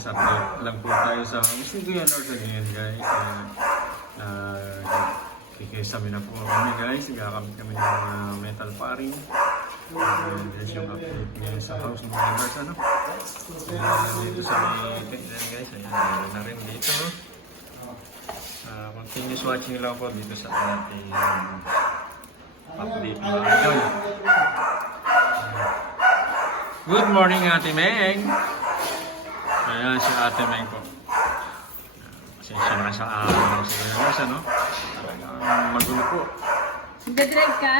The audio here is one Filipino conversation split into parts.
guys, update lang po tayo sa Mr. Kuya Lord again guys. Kikisami na po kami guys, gagamit kami ng metal paring. And there's yung update ngayon sa house ng mga guys, ano? Dito sa may guys, ayan na rin dito. Continuous watching lang po dito sa ating update mga idol. Good morning Ate Meng! Ayan si Ate Meng po. Pasensya na sa araw sa guys, ano? Magulo po. Nag-drive ka?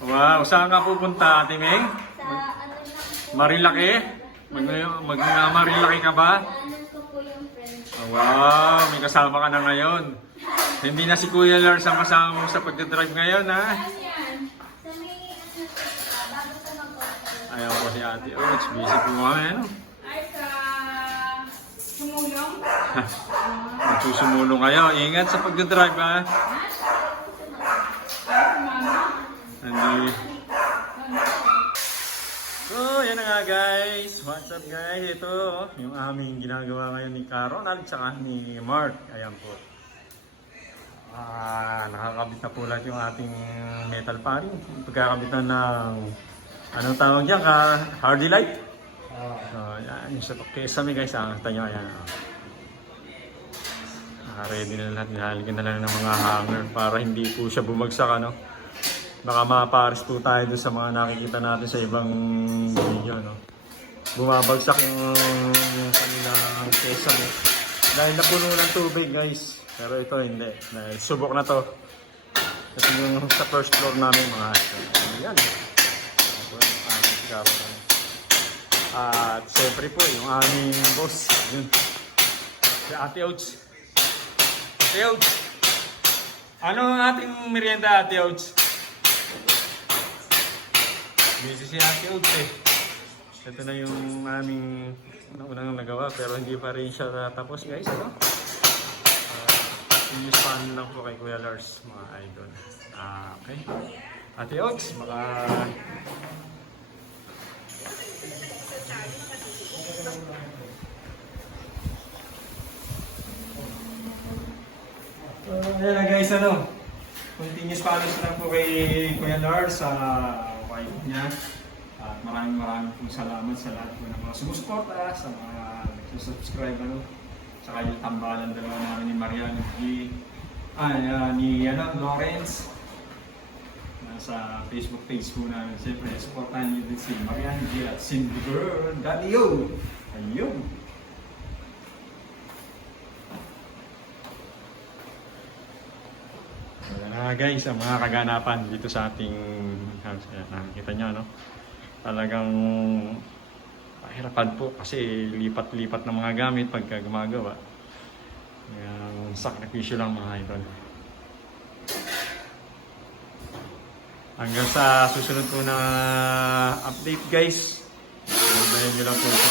Wow, saan ka pupunta Ate Meng? Marilaki? Marilaki ka ba? Oh, wow, may kasama ka na ngayon. Hindi na si Kuya Lars ang kasama mo sa pagdadrive ngayon, ha? Ayaw po si Ate Oats, busy po kami, ano? Ay, sa sumulong? Magsusumulong kayo. Ingat sa pagdadrive, ha? Ay, mama. Hindi. So, yan na nga guys. What's up guys? Ito, yung aming ginagawa ngayon ni Caron at saka ni Mark. Ayan po. Nakakabit na po lahat yung ating metal paring. Pagkakabit na ng anong tawag dyan? Hardy light? Yan. Yung sa kesame guys. Kita nyo. Ayan. Ready na lahat. Nilalagyan na lang ng mga hanger para hindi po siya bumagsak. Ano? Baka mapares po tayo doon sa mga nakikita natin sa ibang video, no? Bumabagsak yung kanilang kesame dahil napuno ng tubig, guys. Pero ito hindi. Dahil subok na to. Kasi yung sa first floor namin mga ito. Yan. At siyempre po, yung aming boss. Yun. Si Ate Oats. Ate Oats. Ano ang ating merienda, Ate Oats? Busy si Ate Oats eh. Ito na yung aming unang nagawa pero hindi pa rin siya tapos guys. Ano? Yung fan lang po kay Kuya Lars mga idol. Okay. Ate Oats, baka... Ayan na guys, ano? Continuous follows lang po kay Kuya Lars sa wife niya. At maraming pong salamat sa lahat po ng mga sumusuporta, sa mga nagsusubscribe, ano. Saka yung tambalan dalawa namin ni Mariano ni Lawrence. Nasa Facebook page po namin. Siyempre, supportahan niyo din si Mariano G at Cindy Girl. Galio! Ayun! Guys, ang mga kaganapan dito sa ating house. Nakikita nyo, no? Talagang pahirapan po kasi lipat-lipat ng mga gamit pagka gumagawa. Yung sakripisyo lang mga idol. Hanggang sa susunod po na update guys. Sabayan nyo lang po sa